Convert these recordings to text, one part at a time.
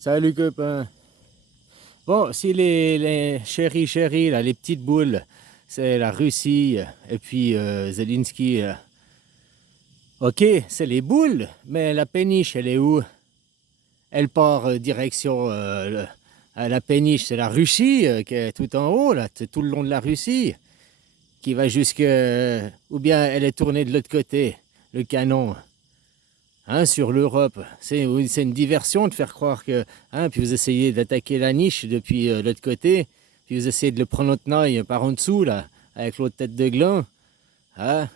Salut copain. Bon, si les chéris, là, les petites boules, c'est la Russie et puis Zelensky. Ok, c'est les boules, mais la péniche, elle est où? Elle part direction à la péniche, c'est la Russie qui est tout en haut, là, c'est tout le long de la Russie, qui va jusque. Ou bien elle est tournée de l'autre côté, le canon. Hein, sur l'Europe. C'est une diversion de faire croire que. Hein, puis vous essayez d'attaquer la niche depuis l'autre côté, puis vous essayez de le prendre au tenaille par en dessous, là, avec l'autre tête de gland. Hein?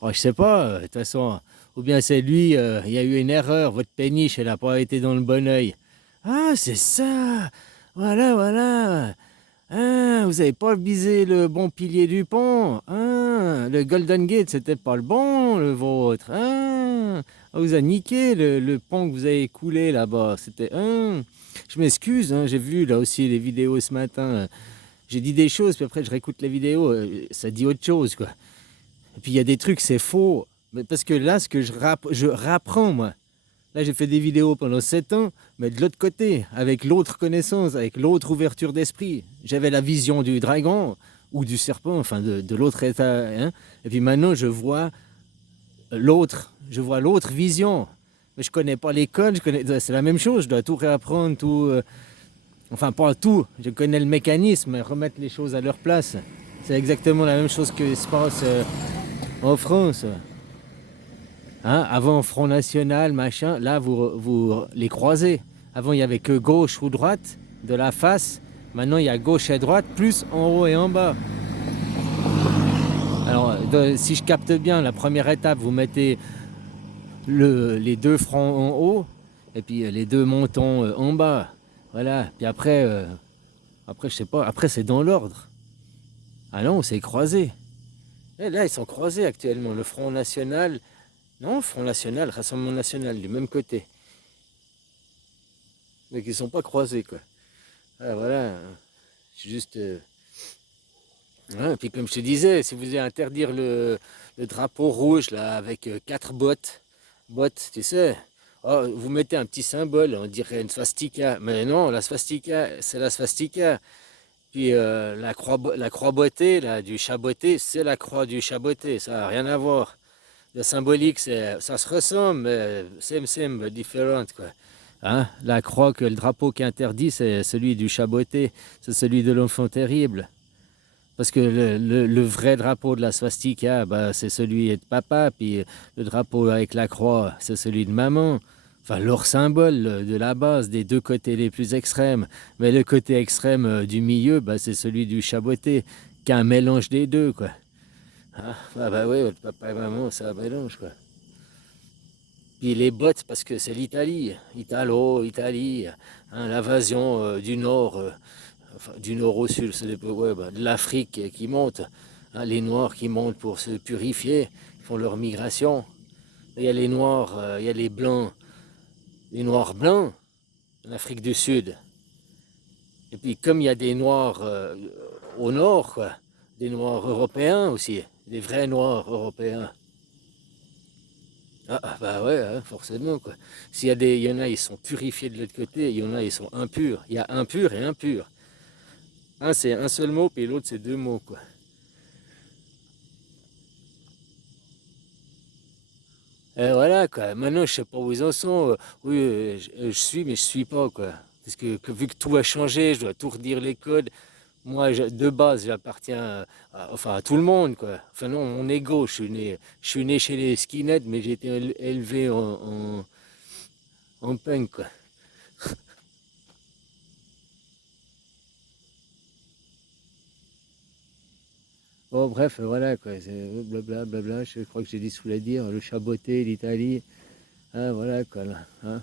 Oh, je sais pas, de toute façon. Ou bien c'est lui, il y a eu une erreur, votre péniche, elle n'a pas été dans le bon oeil. Ah, c'est ça! Voilà, voilà! Ah, vous avez pas visé le bon pilier du pont. Ah, le Golden Gate, c'était pas le bon, le vôtre. Ah, on vous a niqué le pont que vous avez coulé là-bas. C'était un. Je m'excuse, hein, j'ai vu là aussi les vidéos ce matin. J'ai dit des choses, puis après je réécoute les vidéos, ça dit autre chose, quoi. Et puis il y a des trucs, c'est faux. Mais parce que là, ce que je rapprends, moi. Là, j'ai fait des vidéos pendant 7 ans, mais de l'autre côté, avec l'autre connaissance, avec l'autre ouverture d'esprit. J'avais la vision du dragon ou du serpent, enfin de l'autre état. Hein. Et puis maintenant, je vois l'autre vision. Mais je connais pas les codes, c'est la même chose, je dois tout réapprendre, tout. Enfin, pas tout, je connais le mécanisme, remettre les choses à leur place. C'est exactement la même chose que se passe en France. Hein, avant Front National, machin, là vous les croisez. Avant il y avait que gauche ou droite de la face. Maintenant il y a gauche et droite, plus en haut et en bas. Alors si je capte bien, la première étape, vous mettez les deux fronts en haut et puis les deux montants en bas. Voilà. Puis après je sais pas. Après c'est dans l'ordre. Ah non, c'est croisé. Et là ils sont croisés actuellement. Le Front National, non, Front National, Rassemblement National du même côté. Mais qui ne sont pas croisés, quoi. Ah, voilà. C'est juste. Hein, puis comme je te disais, si vous voulez interdire le drapeau rouge, là, avec 4 bottes, tu sais, oh, vous mettez un petit symbole, on dirait une swastika. Mais non, la swastika, c'est la swastika. Puis la croix bottée, là, du chat botté, c'est la croix du chat botté. Ça n'a rien à voir. Le symbolique, ça se ressemble, mais same, différent, quoi. Hein? La croix que le drapeau qui interdit, c'est celui du chaboté, c'est celui de l'enfant terrible. Parce que le vrai drapeau de la swastika, bah, c'est celui de papa, puis le drapeau avec la croix, c'est celui de maman. Enfin, leur symbole de la base, des deux côtés les plus extrêmes. Mais le côté extrême du milieu, bah, c'est celui du chaboté, qui est un mélange des deux, quoi. Ah, bah oui, le papa et maman, c'est un mélange, quoi. Puis les bottes, parce que c'est l'Italie, Italie, hein, l'invasion du nord, enfin, du nord au sud, ouais, bah, de l'Afrique qui monte, hein, les Noirs qui montent pour se purifier, font leur migration. Il y a les Noirs, il y a les Noirs blancs en Afrique du Sud. Et puis comme il y a des Noirs au nord, quoi, des Noirs européens aussi, des vrais Noirs européens. Bah ouais, hein, forcément quoi. Il y en a, ils sont purifiés de l'autre côté, il y en a, ils sont impurs. Il y a impur et impur. Un c'est un seul mot, puis l'autre c'est deux mots quoi. Et voilà quoi. Maintenant je sais pas où ils en sont. Oui, je suis, mais je suis pas quoi. Parce que vu que tout a changé, je dois tout redire les codes. Moi, de base, j'appartiens enfin, à tout le monde quoi. Enfin non, mon ego, je suis né chez les skinheads, mais j'ai été élevé en punk quoi. Bon, bref, voilà, quoi. C'est blabla, blabla. Je crois que j'ai dit ce que je voulais dire. Le chaboté, l'Italie. Hein, voilà, quoi, là. Hein.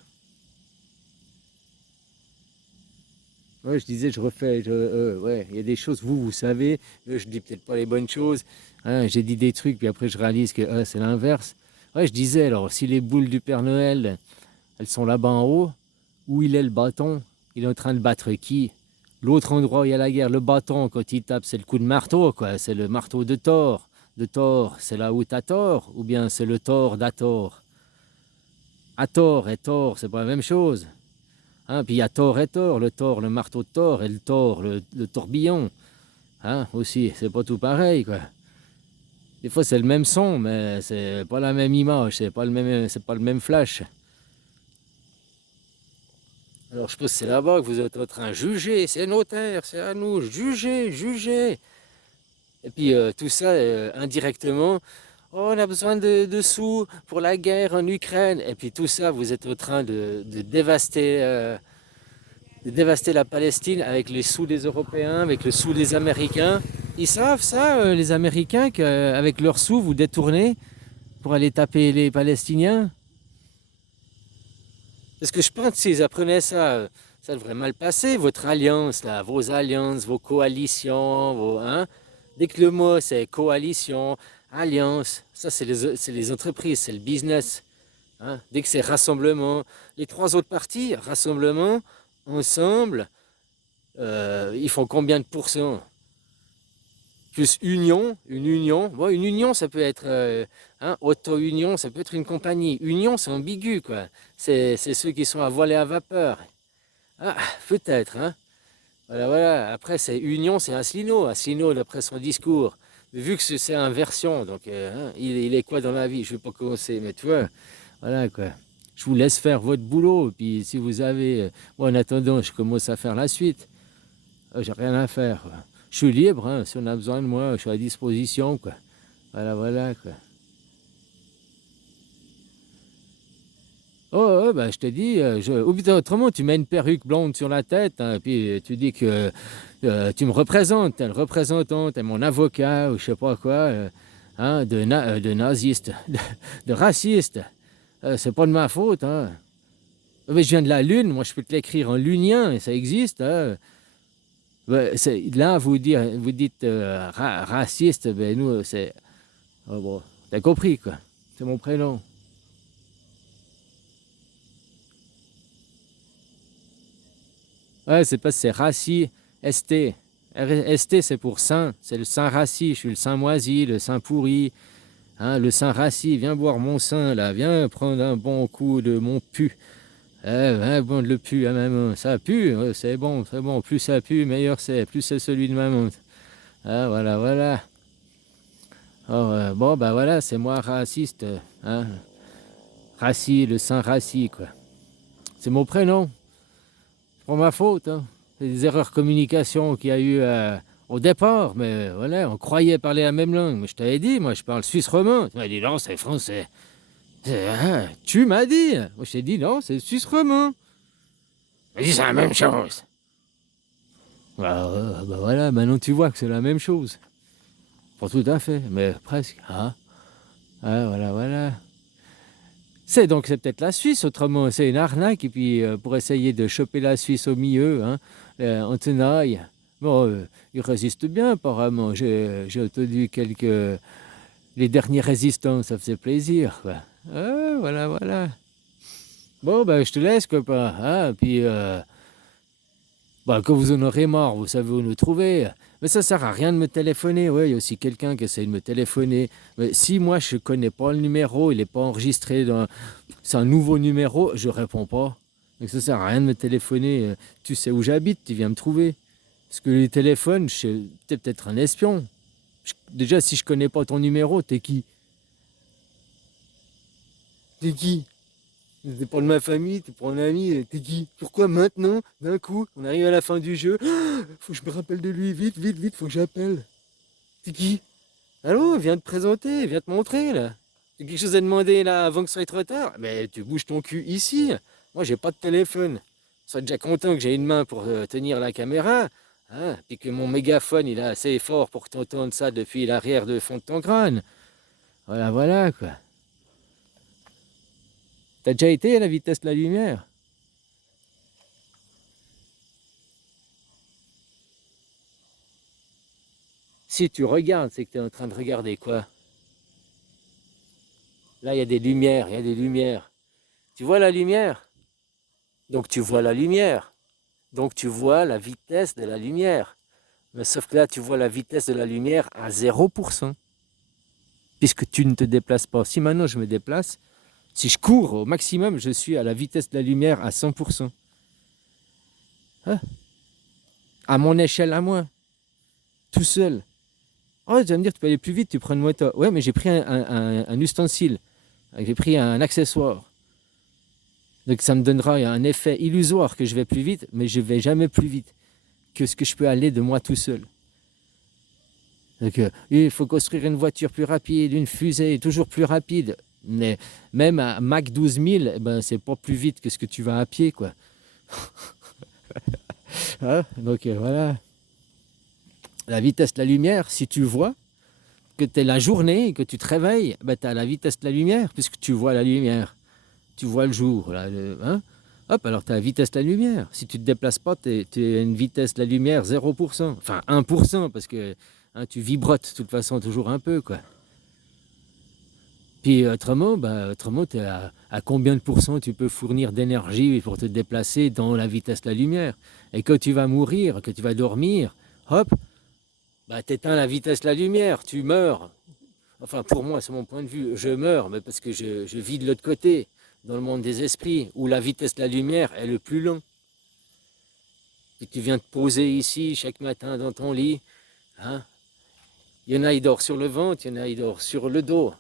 Ouais, je disais, je refais. Ouais, il y a des choses, vous savez. Je dis peut-être pas les bonnes choses. Hein, j'ai dit des trucs, puis après, je réalise que c'est l'inverse. Ouais, je disais, alors, si les boules du Père Noël, elles sont là-bas en haut, où il est le bâton? Il est en train de battre qui? L'autre endroit où il y a la guerre, le bâton, quand il tape, c'est le coup de marteau, quoi. C'est le marteau de Thor. De Thor, c'est là où t'as tort, ou bien c'est le Thor d'Athor. Hathor et Thor, c'est pas la même chose. Hein, puis il y a Thor et Thor, le marteau de Thor et le Thor, le tourbillon. Hein, aussi, c'est pas tout pareil, quoi. Des fois, c'est le même son, mais c'est pas la même image, c'est pas le même flash. Alors, je pense que c'est là-bas que vous êtes en train de juger, c'est notaire, c'est à nous, juger, juger. Et puis, tout ça, indirectement, oh, on a besoin de sous pour la guerre en Ukraine. Et puis, tout ça, vous êtes en train de dévaster la Palestine avec les sous des Européens, avec le sous des Américains. Ils savent ça, les Américains, qu'avec leurs sous, vous détournez pour aller taper les Palestiniens. Parce que je pense que s'ils apprenaient ça, ça devrait mal passer, votre alliance, là, vos alliances, vos coalitions, hein. Dès que le mot c'est coalition, alliance, ça c'est les entreprises, c'est le business. Hein. Dès que c'est rassemblement, les trois autres parties, rassemblement, ensemble, ils font combien de pourcents? Plus union, une union. Bon, une union, ça peut être hein, auto-union, ça peut être une compagnie. Union, c'est ambigu, quoi. C'est ceux qui sont à voile et à vapeur. Ah, peut-être, hein. Voilà, voilà. Après, c'est union, c'est Asselineau. Asselineau, d'après son discours. Mais vu que c'est inversion, donc hein, il est quoi dans la vie? Je ne vais pas commencer, mais tu vois, voilà, quoi. Je vous laisse faire votre boulot. Puis si vous avez... moi, en attendant, je commence à faire la suite. J'ai rien à faire, quoi. Je suis libre, hein, si on a besoin de moi, je suis à disposition, quoi. Voilà, voilà, quoi. Oh, bah, je te dis, ou putain, autrement, tu mets une perruque blonde sur la tête, hein, et puis tu dis que tu me représentes, t'es le représentant, t'es mon avocat, ou je sais pas quoi, hein, de naziste, de raciste. C'est pas de ma faute, hein. Mais je viens de la Lune, moi je peux te l'écrire en lunien, et ça existe, hein. Là, vous dites raciste, ben nous, c'est... Oh, bon, t'as compris, quoi. C'est mon prénom. Ouais, c'est parce que c'est Raci, ST. ST, c'est pour saint. C'est le saint Raci. Je suis le saint moisi, le saint pourri. Hein, le saint Raci, viens boire mon sein, là. Viens prendre un bon coup de mon pu. Viens bon, le pu à ma main. Ça pue, c'est bon, c'est bon. Plus ça pue, meilleur c'est. Plus c'est celui de ma main. Ah, voilà, voilà. Alors, bon, bah voilà, c'est moi raciste. Hein. Raci, le saint Raci, quoi. C'est mon prénom. C'est pas ma faute, hein. C'est des erreurs de communication qu'il y a eu au départ, mais voilà, on croyait parler la même langue. Mais je t'avais dit, moi, je parle suisse roman. Tu m'as dit non, c'est français. Hein, tu m'as dit. Moi, je t'ai dit non, c'est suisse roman. Tu m'as dit c'est la même chose. Bah voilà, maintenant tu vois que c'est la même chose. Pas tout à fait, mais presque. Hein. Ah, voilà, voilà. C'est peut-être la Suisse, autrement c'est une arnaque, et puis pour essayer de choper la Suisse au milieu, hein, en tenaille. Bon, il résiste bien apparemment, j'ai entendu les derniers résistants, ça faisait plaisir, quoi. Ah, voilà, voilà. Bon, ben je te laisse, copain, hein, puis bah, quand vous en aurez marre, vous savez où nous trouver. Mais ça sert à rien de me téléphoner. Ouais, il y a aussi quelqu'un qui essaie de me téléphoner. Mais si moi je connais pas le numéro, il n'est pas enregistré dans... C'est un nouveau numéro, je réponds pas. Donc ça sert à rien de me téléphoner. Tu sais où j'habite, tu viens me trouver. Parce que les téléphones, t'es peut-être un espion. Déjà, si je connais pas ton numéro, t'es qui? T'es qui? T'es pas de ma famille, t'es pas un ami, t'es qui? Pourquoi maintenant, d'un coup, on arrive à la fin du jeu? Faut que je me rappelle de lui, vite, vite, vite, faut que j'appelle. T'es qui? Allô, viens te présenter, viens te montrer là. T'as quelque chose à demander là avant que ce soit trop tard? Mais tu bouges ton cul ici. Moi j'ai pas de téléphone. Sois déjà content que j'ai une main pour tenir la caméra. Hein, puis que mon mégaphone il est assez fort pour que tu entendes ça depuis l'arrière de fond de ton crâne. Voilà, voilà quoi. T'as déjà été à la vitesse de la lumière? Si tu regardes, c'est que tu es en train de regarder quoi? Là, il y a des lumières, il y a des lumières. Tu vois la lumière? Donc tu vois la lumière. Donc tu vois la vitesse de la lumière. Mais sauf que là, tu vois la vitesse de la lumière à 0%. Puisque tu ne te déplaces pas. Si maintenant je me déplace, si je cours au maximum, je suis à la vitesse de la lumière à 100%. Hein, à mon échelle à moi, tout seul. Oh, tu vas me dire, tu peux aller plus vite, tu prends une moto. Ouais, mais j'ai pris un ustensile, j'ai pris un accessoire. Donc ça me donnera un effet illusoire que je vais plus vite, mais je vais jamais plus vite que ce que je peux aller de moi tout seul. Donc il faut construire une voiture plus rapide, une fusée toujours plus rapide. Mais même à Mach 12 000, eh ben, c'est pas plus vite que ce que tu vas à pied, quoi. Hein, donc voilà. La vitesse de la lumière, si tu vois que tu es la journée, que tu te réveilles, ben, tu as la vitesse de la lumière, puisque tu vois la lumière. Tu vois le jour. Là, hein. Hop, alors tu as la vitesse de la lumière. Si tu ne te déplaces pas, tu as une vitesse de la lumière 0%. Enfin 1%, parce que hein, tu vibrotes de toute façon toujours un peu, quoi. Puis autrement tu es à combien de pourcents tu peux fournir d'énergie pour te déplacer dans la vitesse de la lumière. Et quand tu vas mourir, que tu vas dormir, hop, bah, tu éteins la vitesse de la lumière, tu meurs. Enfin, pour moi, c'est mon point de vue, je meurs, mais parce que je vis de l'autre côté, dans le monde des esprits, où la vitesse de la lumière est le plus lent. Et tu viens te poser ici chaque matin dans ton lit. Hein. Il y en a, ils dorment sur le ventre, il y en a, ils dorment sur le dos.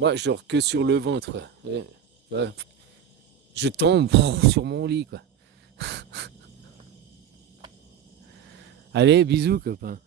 Moi, je dors que sur le ventre. Ouais. Ouais. Je tombe sur mon lit, quoi. Allez, bisous, copain.